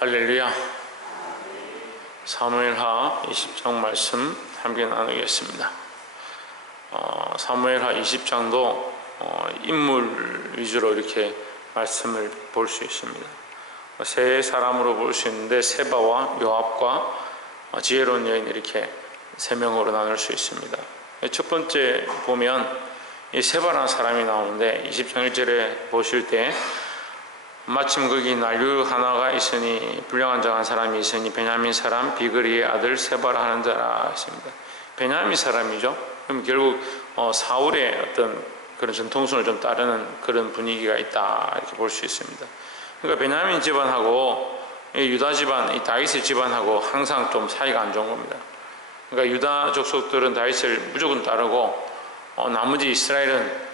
할렐루야. 사무엘하 20장 말씀 함께 나누겠습니다. 사무엘하 20장도 인물 위주로 이렇게 말씀을 볼 수 있습니다. 세 사람으로 볼 수 있는데 세바와 요압과 지혜로운 여인 이렇게 세 명으로 나눌 수 있습니다. 첫 번째 보면 이 세바라는 사람이 나오는데 20장 1절에 보실 때 마침 거기 난류 하나가 있으니 불량한 자 한 사람이 있으니 베냐민 사람 비그리의 아들 세바라 하는 자라 했습니다. 베냐민 사람이죠. 그럼 결국 사울의 어떤 그런 전통순을 좀 따르는 그런 분위기가 있다 이렇게 볼 수 있습니다. 그러니까 베냐민 집안하고 유다 집안, 이 다윗의 집안하고 항상 좀 사이가 안 좋은 겁니다. 그러니까 유다 족속들은 다윗을 무조건 따르고 나머지 이스라엘은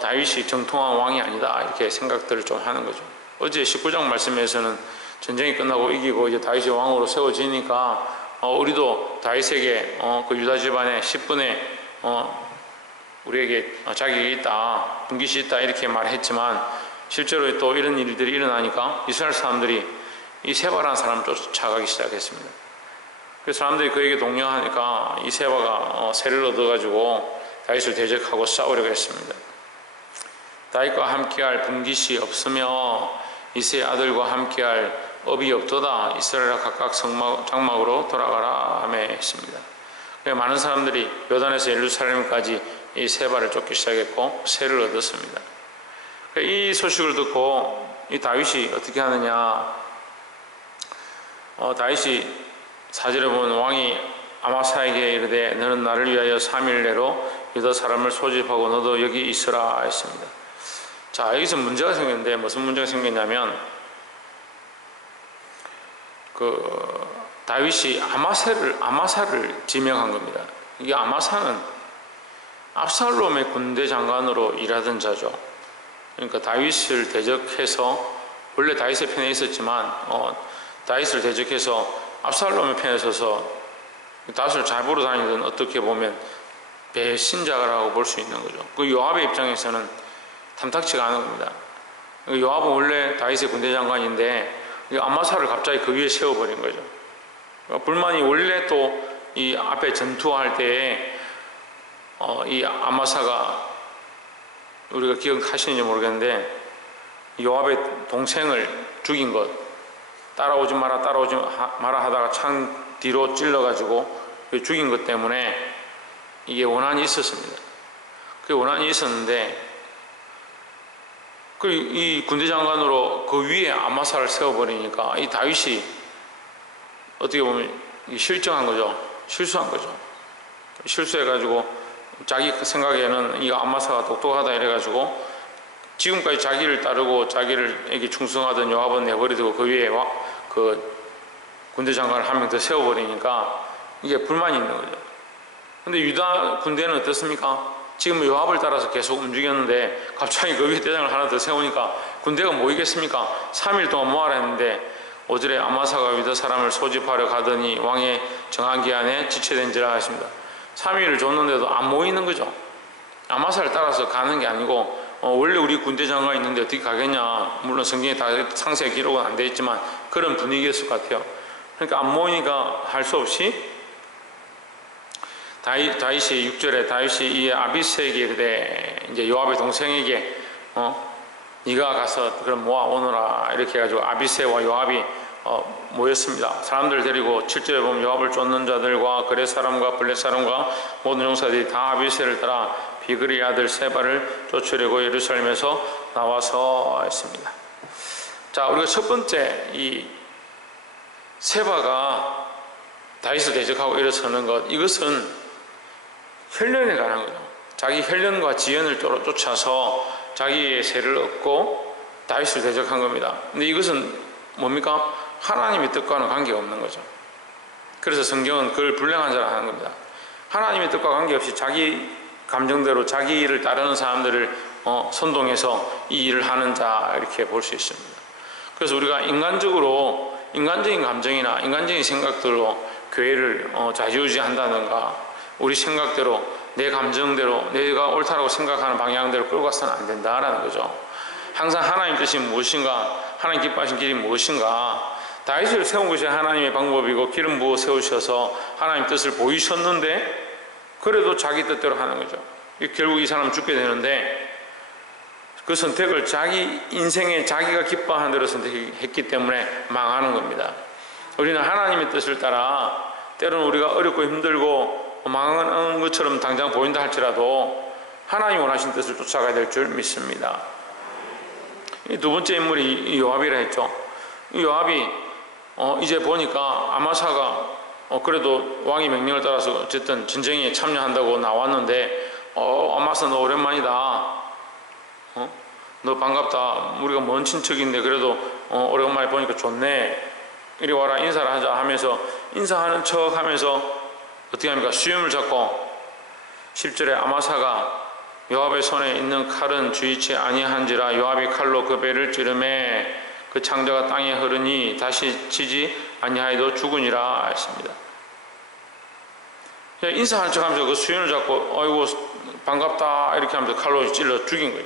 다윗이 정통한 왕이 아니다 이렇게 생각들을 좀 하는 거죠. 어제 19장 말씀에서는 전쟁이 끝나고 이기고 이제 다윗이 왕으로 세워지니까 우리도 다윗에게 그 유다 집안의 10분의 우리에게 자격이 있다, 분깃이 있다 이렇게 말했지만 실제로 또 이런 일들이 일어나니까 이스라엘 사람들이 이 세바라는 사람을 쫓아가기 시작했습니다. 그래서 사람들이 그에게 동요하니까 이 세바가 세를 얻어가지고 다윗을 대적하고 싸우려고 했습니다. 다윗과 함께할 분깃이 없으며 이새의 아들과 함께할 업이 없도다. 이스라엘아 각각 장막으로 돌아가라 하며 했습니다. 많은 사람들이 요단에서 예루살렘까지 이 세바를 쫓기 시작했고 세를 얻었습니다. 이 소식을 듣고 이 다윗이 어떻게 하느냐, 다윗이 4절에 보면 왕이 아마사에게 이르되 너는 나를 위하여 3일 내로 유다 사람을 소집하고 너도 여기 있으라 했습니다. 자, 여기서 문제가 생겼는데 무슨 문제가 생겼냐면 다윗이 아마사를 지명한 겁니다. 이게 아마사는 압살롬의 군대 장관으로 일하던 자죠. 그러니까 다윗을 대적해서 원래 다윗의 편에 있었지만 다윗을 대적해서 압살롬의 편에 서서 다윗을 잘 보러 다니던 어떻게 보면 배신자라고 볼 수 있는 거죠. 그 요압의 입장에서는 탐탁치가 않은 겁니다. 요압은 원래 다윗의 군대 장관인데 아마사를 갑자기 그 위에 세워버린 거죠. 불만이 원래 또 이 앞에 전투할 때에 이 아마사가 우리가 기억하시는지 모르겠는데 요압의 동생을 죽인 것, 따라오지 마라 하다가 창 뒤로 찔러가지고 죽인 것 때문에 이게 원한이 있었습니다. 그 원한이 있었는데 이 군대 장관으로 그 위에 아마사를 세워버리니까 이 다윗이 어떻게 보면 실정한 거죠. 실수한 거죠. 실수해가지고 자기 생각에는 이 아마사가 똑똑하다 이래가지고 지금까지 자기를 따르고 자기에게 충성하던 요압은 내버려두고 그 위에 그 군대 장관을 한 명 더 세워버리니까 이게 불만이 있는 거죠. 근데 유다 군대는 어떻습니까? 지금 요압을 따라서 계속 움직였는데 갑자기 그 위에 대장을 하나 더 세우니까 군대가 모이겠습니까? 3일 동안 모아라 했는데 5절에 아마사가 유다 사람을 소집하려 가더니 왕의 정한 기한에 지체된지라 하십니다. 3일을 줬는데도 안 모이는 거죠. 아마사를 따라서 가는 게 아니고 원래 우리 군대 장관이 있는데 어떻게 가겠냐, 물론 성경에 다 상세 기록은 안 돼 있지만 그런 분위기였을 것 같아요. 그러니까 안 모이니까 할 수 없이 다윗이 6절에 다윗이 이 아비새에게 이르되 이제 요압의 동생에게 네가 가서 그럼 모아 오너라 이렇게 해가지고 아비새와 요압이 모였습니다. 사람들 데리고 7절에 보면 요압을 쫓는 자들과 그렛 사람과 블렛 사람과 모든 용사들이 다 아비새를 따라 비그리 아들 세바를 쫓으려고 예루살렘에서 나와서 했습니다. 자, 우리가 첫 번째 이 세바가 다윗을 대적하고 일어서는 것, 이것은 혈련에 관한 거죠. 자기 혈련과 지연을 쫓아서 자기의 세를 얻고 다윗을 대적한 겁니다. 근데 이것은 뭡니까? 하나님의 뜻과는 관계가 없는 거죠. 그래서 성경은 그걸 불량한 자라 하는 겁니다. 하나님의 뜻과 관계없이 자기 감정대로 자기 일을 따르는 사람들을 선동해서 이 일을 하는 자 이렇게 볼 수 있습니다. 그래서 우리가 인간적인 감정이나 인간적인 생각들로 교회를 좌지우지한다든가 우리 생각대로 내 감정대로 내가 옳다라고 생각하는 방향대로 끌고 가서는 안 된다라는 거죠. 항상 하나님 뜻이 무엇인가, 하나님 기뻐하신 길이 무엇인가, 다윗을 세운 것이 하나님의 방법이고 기름 부어 세우셔서 하나님 뜻을 보이셨는데 그래도 자기 뜻대로 하는 거죠. 결국 이 사람은 죽게 되는데 그 선택을 자기 인생에 자기가 기뻐하는 대로 선택했기 때문에 망하는 겁니다. 우리는 하나님의 뜻을 따라 때로는 우리가 어렵고 힘들고 망하는 것처럼 당장 보인다 할지라도 하나님 원하신 뜻을 쫓아가야 될 줄 믿습니다. 이 두 번째 인물이 요압이라 했죠. 이 요압이 이제 보니까 아마사가 그래도 왕의 명령을 따라서 어쨌든 전쟁에 참여한다고 나왔는데 아마사 너 오랜만이다. 너 반갑다. 우리가 먼 친척인데 그래도 오랜만에 보니까 좋네. 이리 와라 인사를 하자 하면서 인사하는 척 하면서 어떻게 합니까? 수염을 잡고 10절에 아마사가 요압의 손에 있는 칼은 주의치 아니한지라 요압이 칼로 그 배를 찌르매 그 창자가 땅에 흐르니 다시 치지 아니하여도 죽으니라 했습니다. 인사하는 척 하면서 그 수염을 잡고 아이고 반갑다 이렇게 하면서 칼로 찔러 죽인 거죠.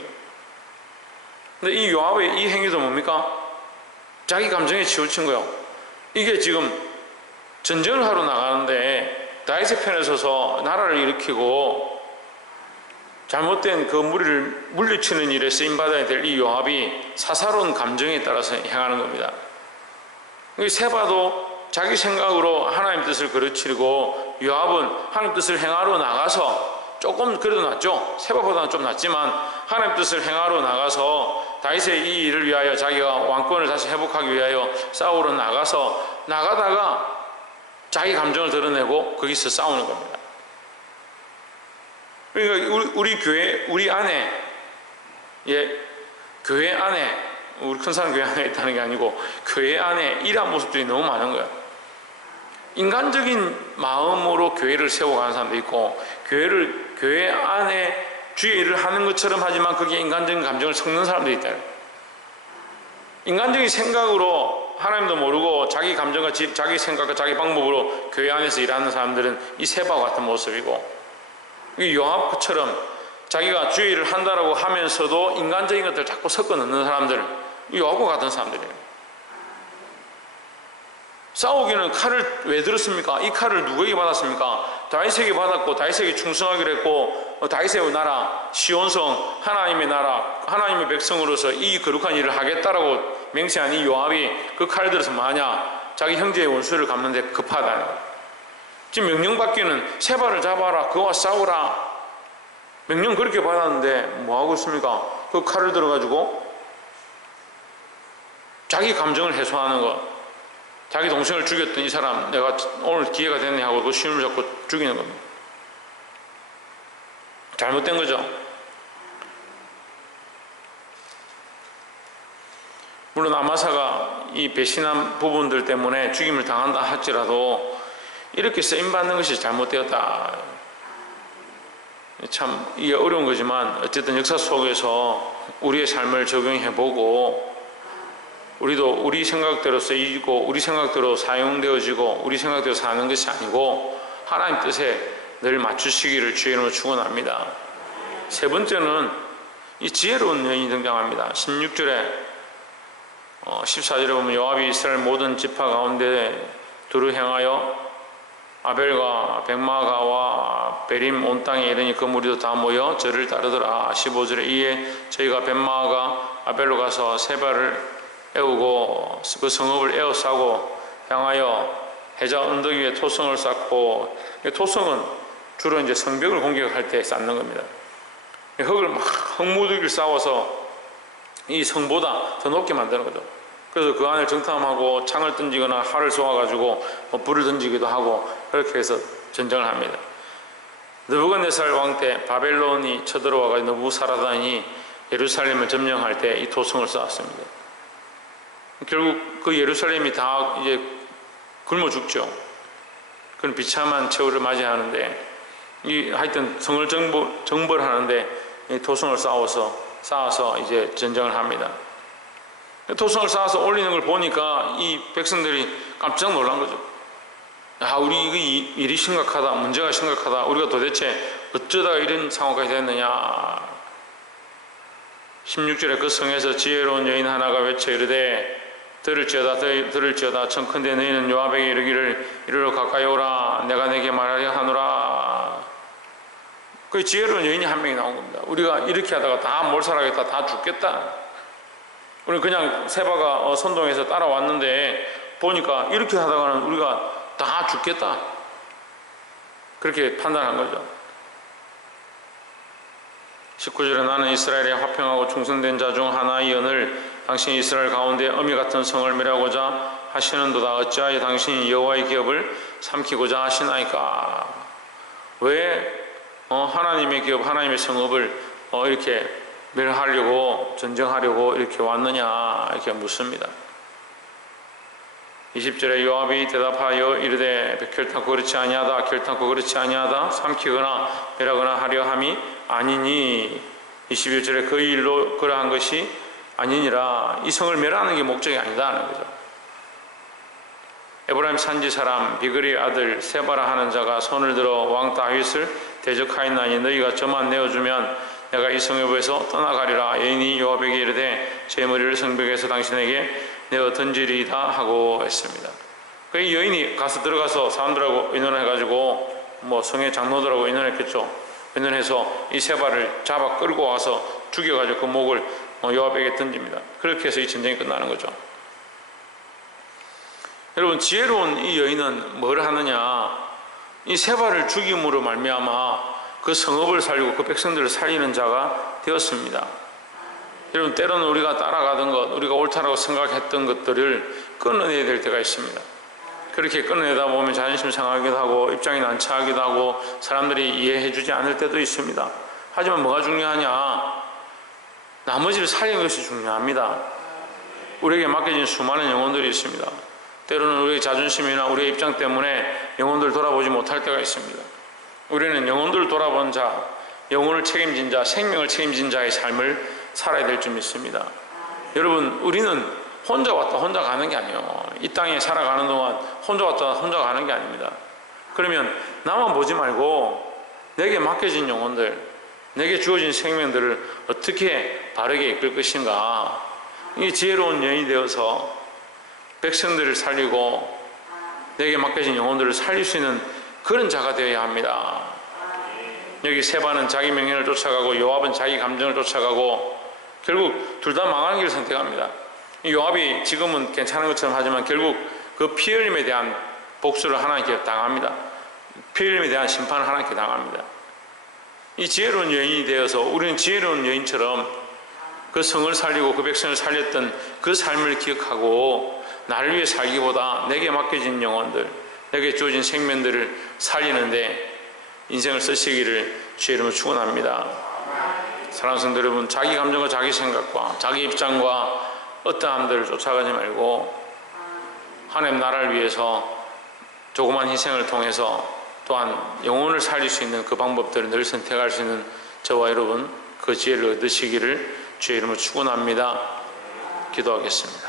근데 이 요압의 이 행위도 뭡니까? 자기 감정에 치우친 거예요. 이게 지금 전쟁을 하러 나가는데 다윗의 편에 서서 나라를 일으키고 잘못된 그 무리를 물리치는 일에 쓰임받아야 될 이 요압이 사사로운 감정에 따라서 행하는 겁니다. 세바도 자기 생각으로 하나님 뜻을 그르치고 요압은 하나님 뜻을 행하러 나가서 조금 그래도 낫죠. 세바보다는 좀 낫지만 하나님 뜻을 행하러 나가서 다윗의 이 일을 위하여 자기가 왕권을 다시 회복하기 위하여 싸우러 나가다가 자기 감정을 드러내고 거기서 싸우는 겁니다. 그러니까 우리 교회, 우리 안에, 교회 안에, 우리 큰 사람 교회 안에 있다는 게 아니고 교회 안에 이러한 모습들이 너무 많은 거예요. 인간적인 마음으로 교회를 세워가는 사람도 있고 교회 안에 주의 일을 하는 것처럼 하지만 그게 인간적인 감정을 섞는 사람도 있다. 인간적인 생각으로 하나님도 모르고 자기 감정과 자기 생각과 자기 방법으로 교회 안에서 일하는 사람들은 이 세바와 같은 모습이고 요압처럼 자기가 주의 일을 한다라고 하면서도 인간적인 것들을 자꾸 섞어 넣는 사람들, 요압과 같은 사람들이에요. 싸우기는 칼을 왜 들었습니까? 이 칼을 누구에게 받았습니까? 다윗에게 받았고 다윗에게 충성하기로 했고 다윗의 나라, 시온성, 하나님의 나라, 하나님의 백성으로서 이 거룩한 일을 하겠다라고 맹세한 이 요압이 그 칼을 들어서 만약 자기 형제의 원수를 갚는데 급하다는 거예요. 지금 명령받기는 세바를 잡아라, 그와 싸우라 명령 그렇게 받았는데 뭐하고 있습니까? 그 칼을 들어가지고 자기 감정을 해소하는 것, 자기 동생을 죽였던 이 사람 내가 오늘 기회가 됐네 하고 그 시험을 잡고 죽이는 겁니다. 잘못된 거죠. 물론 아마사가 이 배신한 부분들 때문에 죽임을 당한다 할지라도 이렇게 쓰임받는 것이 잘못되었다. 참 이게 어려운 거지만 어쨌든 역사 속에서 우리의 삶을 적용해보고 우리도 우리 생각대로 쓰이고 우리 생각대로 사용되어지고 우리 생각대로 사는 것이 아니고 하나님 뜻에 늘 맞추시기를 주의 이름으로 축원합니다. 세 번째는 이 지혜로운 여인이 등장합니다. 16절에 14절에 보면 요압이 이스라엘 모든 지파 가운데 두루 행하여 아벨과 백마가와 베림 온 땅에 이르니 그 무리도 다 모여 저를 따르더라. 15절에 이에 저희가 백마가 아벨로 가서 세바를 에우고 그 성읍을 에워싸고 향하여 해자 언덕 위에 토성을 쌓고, 토성은 주로 이제 성벽을 공격할 때 쌓는 겁니다. 흙을 막 흙무더기를 쌓아서 이 성보다 더 높게 만드는 거죠. 그래서 그 안을 정탐하고 창을 던지거나 활을 쏘아가지고 불을 던지기도 하고 그렇게 해서 전쟁을 합니다. 느부갓네살 왕 때 바벨론이 쳐들어와가지고 느부사라단이 예루살렘을 점령할 때 이 토성을 쌓았습니다. 결국 그 예루살렘이 다 이제 굶어 죽죠. 그런 비참한 최후를 맞이하는데 하여튼 성을 정벌하는데 이 토성을 쌓아서 이제 전쟁을 합니다. 토성을 쌓아서 올리는 걸 보니까 이 백성들이 깜짝 놀란 거죠. 우리 이 일이 심각하다, 문제가 심각하다, 우리가 도대체 어쩌다가 이런 상황까지 됐느냐. 16절에 그 성에서 지혜로운 여인 하나가 외쳐 이르되 들을지어다 청컨대 너희는 요압에게 이르기를 이리로 가까이 오라 내가 내게 말하려 하노라. 그 지혜로운 여인이 한 명이 나온 겁니다. 우리가 이렇게 하다가 다 몰살하겠다, 다 죽겠다. 우리 그냥 세바가 선동해서 따라왔는데 보니까 이렇게 하다가는 우리가 다 죽겠다. 그렇게 판단한 거죠. 19절에 나는 이스라엘에 화평하고 충성된 자 중 하나이언을 당신이 이스라엘 가운데 어미 같은 성을 멸하고자 하시는도다. 어찌하여 당신이 여호와의 기업을 삼키고자 하시나이까? 왜 하나님의 기업, 하나님의 성읍을 이렇게 멸하려고, 전쟁하려고 이렇게 왔느냐 이렇게 묻습니다. 20절에 요압이 대답하여 이르되 결탄코 그렇지 아니하다, 결탄코 그렇지 아니하다, 삼키거나 멸하거나 하려 함이 아니니. 21절에 그 일로 그러한 것이 아니니라. 이 성을 멸하는 게 목적이 아니다 하는 거죠. 에브라임 산지 사람 비그리의 아들 세바라 하는 자가 손을 들어 왕 다윗을 대적하였나니 너희가 저만 내어주면 내가 이 성읍에서 떠나가리라. 여인이 요압에게 이르되 제 머리를 성벽에서 당신에게 내어 던지리이다 하고 했습니다. 그 여인이 들어가서 사람들하고 의논해가지고 성의 장로들하고 의논했겠죠. 의논해서 이 세바를 잡아 끌고 와서 죽여가지고 그 목을 요압에게 던집니다. 그렇게 해서 이 전쟁이 끝나는 거죠. 여러분, 지혜로운 이 여인은 뭘 하느냐? 이 세바를 죽임으로 말미암아 그 성읍을 살리고 그 백성들을 살리는 자가 되었습니다. 여러분, 때로는 우리가 따라가던 것, 우리가 옳다라고 생각했던 것들을 끊어내야 될 때가 있습니다. 그렇게 끊어내다 보면 자존심 상하기도 하고 입장이 난처하기도 하고 사람들이 이해해 주지 않을 때도 있습니다. 하지만 뭐가 중요하냐? 나머지를 살리는 것이 중요합니다. 우리에게 맡겨진 수많은 영혼들이 있습니다. 때로는 우리의 자존심이나 우리의 입장 때문에 영혼들을 돌아보지 못할 때가 있습니다. 우리는 영혼들을 돌아본 자, 영혼을 책임진 자, 생명을 책임진 자의 삶을 살아야 될 줄 믿습니다. 여러분, 우리는 혼자 왔다 혼자 가는 게 아니에요. 이 땅에 살아가는 동안 혼자 왔다 혼자 가는 게 아닙니다. 그러면 나만 보지 말고 내게 맡겨진 영혼들, 내게 주어진 생명들을 어떻게 바르게 이끌 것인가. 이 지혜로운 여인이 되어서 백성들을 살리고 내게 맡겨진 영혼들을 살릴 수 있는 그런 자가 되어야 합니다. 여기 세바는 자기 명예를 쫓아가고 요압은 자기 감정을 쫓아가고 결국 둘 다 망하는 길을 선택합니다. 요압이 지금은 괜찮은 것처럼 하지만 결국 그 피 흘림에 대한 복수를 하나님께 당합니다. 피 흘림에 대한 심판을 하나님께 당합니다. 이 지혜로운 여인이 되어서 우리는 지혜로운 여인처럼 그 성을 살리고 그 백성을 살렸던 그 삶을 기억하고 나를 위해 살기보다 내게 맡겨진 영혼들, 내게 주어진 생명들을 살리는데 인생을 쓰시기를 주의 이름으로 축원합니다. 사랑하는 성도 여러분, 자기 감정과 자기 생각과 자기 입장과 어떠함들을 쫓아가지 말고 하나님 나라를 위해서 조그만 희생을 통해서 또한 영혼을 살릴 수 있는 그 방법들을 늘 선택할 수 있는 저와 여러분 그 지혜를 얻으시기를 주의 이름으로 축원합니다. 기도하겠습니다.